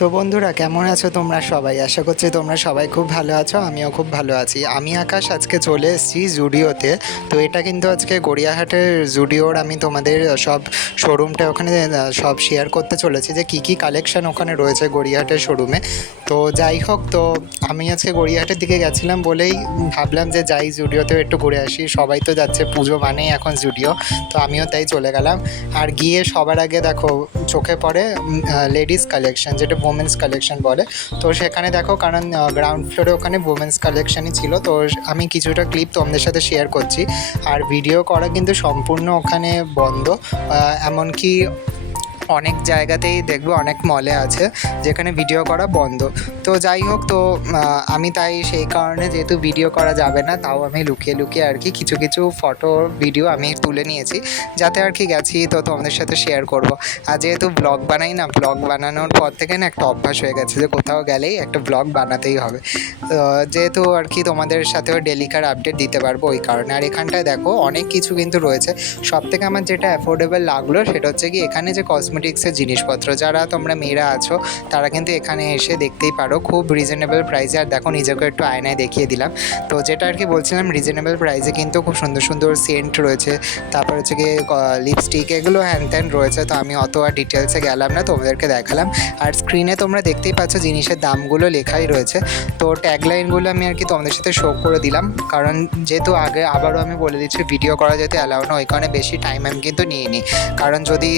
তো বন্ধুরা, কেমন আছো তোমরা সবাই? আশা করছি তোমরা সবাই খুব ভালো আছো, আমিও খুব ভালো আছি। আমি আকাশ আজকে চলে এসেছি জুডিওতে। তো এটা কিন্তু আজকে গড়িয়াহাটের জুডিওর আমি তোমাদের সব শোরুমটা ওখানে সব শেয়ার করতে চলেছি যে কী কী কালেকশান ওখানে রয়েছে গড়িয়াহাটের শোরুমে। তো যাই হোক, তো আমি আজকে গড়িয়াহাটের দিকে গেছিলাম বলেই ভাবলাম যে যাই জুডিওতেও একটু ঘুরে আসি। সবাই তো যাচ্ছে, পুজো মানেই এখন জুডিও, তো আমিও তাই চলে গেলাম। আর গিয়ে সবার আগে দেখো চোখে পড়ে লেডিস কালেকশন, যেটা ওমেন্স কালেকশন বলে। তো সেখানে দেখো, কারণ গ্রাউন্ড ফ্লোরে ওখানে ওমেন্স কালেকশনই ছিল। তো আমি কিছুটা ক্লিপ তোমাদের সাথে শেয়ার করছি। আর ভিডিও করা কিন্তু সম্পূর্ণ ওখানে বন্ধ। এমনকি অনেক জায়গাতেই দেখবো, অনেক মলে আছে যেখানে ভিডিও করা বন্ধ। তো যাই হোক, তো আমি তাই সেই কারণে, যেহেতু ভিডিও করা যাবে না, তাও আমি লুকিয়ে লুকিয়ে আর কি কিছু কিছু ফটো ভিডিও আমি তুলে নিয়েছি, যাতে আর কি গেছি তো তোমাদের সাথে শেয়ার করব। আর যেহেতু ব্লগ বানাই না, ব্লগ বানানোর পর থেকে না একটা অভ্যাস হয়ে গেছে যে কোথাও গেলেই একটা ব্লগ বানাতেই হবে। যেহেতু আর কি তোমাদের সাথেও ডেলিকার আপডেট দিতে পারবো ওই কারণে। আর এখানটায় দেখো অনেক কিছু কিন্তু রয়েছে। সবথেকে আমার যেটা অ্যাফোর্ডেবল লাগলো সেটা হচ্ছে কি, এখানে যে কসমেটিক্সের জিনিসপত্র, যারা তোমরা মেয়েরা আছো তারা কিন্তু এখানে এসে দেখতেই পারো খুব রিজনেবল প্রাইসে। আর দেখো, নিজেকে একটু আয়নায় দেখিয়ে দিলাম। তো যেটা আর কি বলছিলাম, রিজনেবল প্রাইসে কিন্তু খুব সুন্দর সুন্দর সেন্ট রয়েছে, তারপর হচ্ছে গিয়ে লিপস্টিক, এগুলো হ্যান ত্যান রয়েছে। তো আমি অত আর ডিটেলসে গেলাম না, তোমাদেরকে দেখালাম। আর স্ক্রিনে তোমরা দেখতেই পাচ্ছ জিনিসের দামগুলো লেখাই রয়েছে। তো ট্যাগলাইনগুলো আমি আর কি তোমাদের সাথে শো করে দিলাম, কারণ যেহেতু আগে আবারও আমি বলে দিচ্ছি ভিডিও করা যেতে অ্যালাউ না, ওই কারণে বেশি টাইম আমি কিন্তু নিইনি। কারণ যদি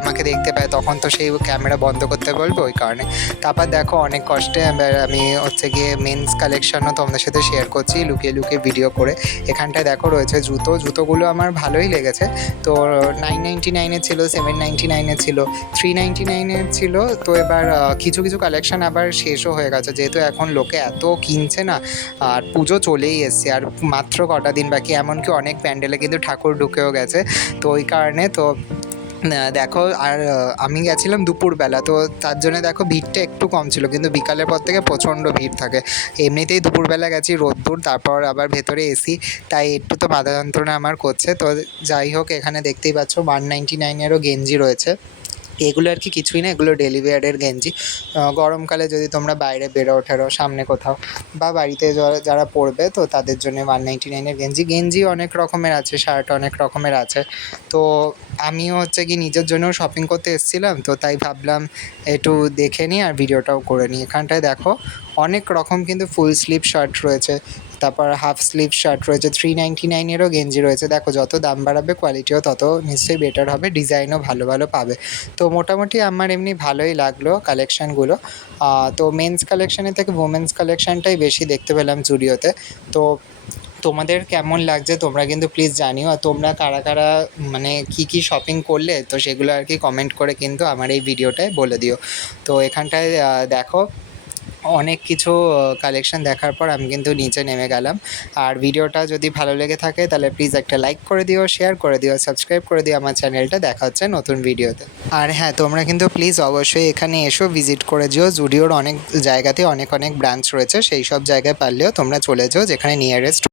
আমাকে দেখতে পায় তখন তো সেই ক্যামেরা বন্ধ করতে বলবো, ওই কারণে। তারপর দেখো অনেক কষ্টে আমি হচ্ছে গিয়ে মেন্স কালেকশনও তোমাদের সাথে শেয়ার করছি লুকিয়ে লুকিয়ে ভিডিও করে। এখানটায় দেখো রয়েছে জুতোগুলো আমার ভালোই লেগেছে। তো 999-এর ছিল, 799-এর ছিল, 399-এর ছিল। তো এবার কিছু কিছু কালেকশান আবার শেষও হয়ে গেছে, যেহেতু এখন লোকে এত কিনছে না। আর পুজো চলেই এসছে, আর মাত্র কটা দিন বাকি। এমনকি অনেক প্যান্ডেলে কিন্তু ঠাকুর ঢুকেও গেছে। তো ওই কারণে তো দেখো, আর আমি গেছিলাম দুপুরবেলা, তো তার জন্য দেখো ভিড়টা একটু কম ছিল, কিন্তু বিকালের পর থেকে প্রচণ্ড ভিড় থাকে। এমনিতেই দুপুরবেলা গেছি, রোদ্দুর, তারপর আবার ভেতরে এসি, তাই একটু তো বাধা যন্ত্রণা আমার করছে। তো যাই হোক, এখানে দেখতেই পাচ্ছ 199-এরও গেঞ্জি রয়েছে। এগুলো আর কি কিছুই না, এগুলো ডেলি ওয়্যারের গেঞ্জি। গরমকালে যদি তোমরা বাইরে বেরো ঠেরো সামনে কোথাও, বা বাড়িতে যারা পরবে, তো তাদের জন্য 199-এর গেঞ্জি অনেক রকমের আছে, শার্ট অনেক রকমের আছে। তো আমিও হচ্ছে কি নিজের জন্যও শপিং করতে এসেছিলাম, তো তাই ভাবলাম একটু দেখে নিই আর ভিডিওটাও করে নিই। এখানটায় দেখো অনেক রকম কিন্তু ফুল স্লিভ শার্ট রয়েছে, তারপর হাফ স্লিভ শার্ট রয়েছে, 399-এরও গেঞ্জি রয়েছে। দেখো যত দাম বাড়াবে কোয়ালিটিও তত নিশ্চয়ই বেটার হবে, ডিজাইনও ভালো ভালো পাবে। তো মোটামুটি আমার এমনি ভালোই লাগলো কালেকশানগুলো। তো মেন্স কালেকশানের থেকে ওমেন্স কালেকশানটাই বেশি দেখতে পেলাম জুডিওতে। তো তোমাদের কেমন লাগছে তোমরা কিন্তু প্লিজ জানিও। আর তোমরা কারা কারা মানে কী কী শপিং করলে, তো সেগুলো আর কি কমেন্ট করে কিন্তু আমার এই ভিডিওটায় বলে দিও। তো এখানটায় দেখো অনেক কিছু কালেকশান দেখার পর আমি কিন্তু নিচে নেমে গেলাম। আর ভিডিওটা যদি ভালো লেগে থাকে তাহলে প্লিজ একটা লাইক করে দিও, শেয়ার করে দিও, সাবস্ক্রাইব করে দিও আমার চ্যানেলটা। দেখা হচ্ছে নতুন ভিডিওতে। আর হ্যাঁ, তোমরা কিন্তু প্লিজ অবশ্যই এখানে এসো, ভিজিট করে যেও। জুডিওর অনেক জায়গাতে অনেক অনেক ব্রাঞ্চ রয়েছে, সেই সব জায়গায় পারলেও তোমরা চলে যেও যেখানে নিয়ারেস্ট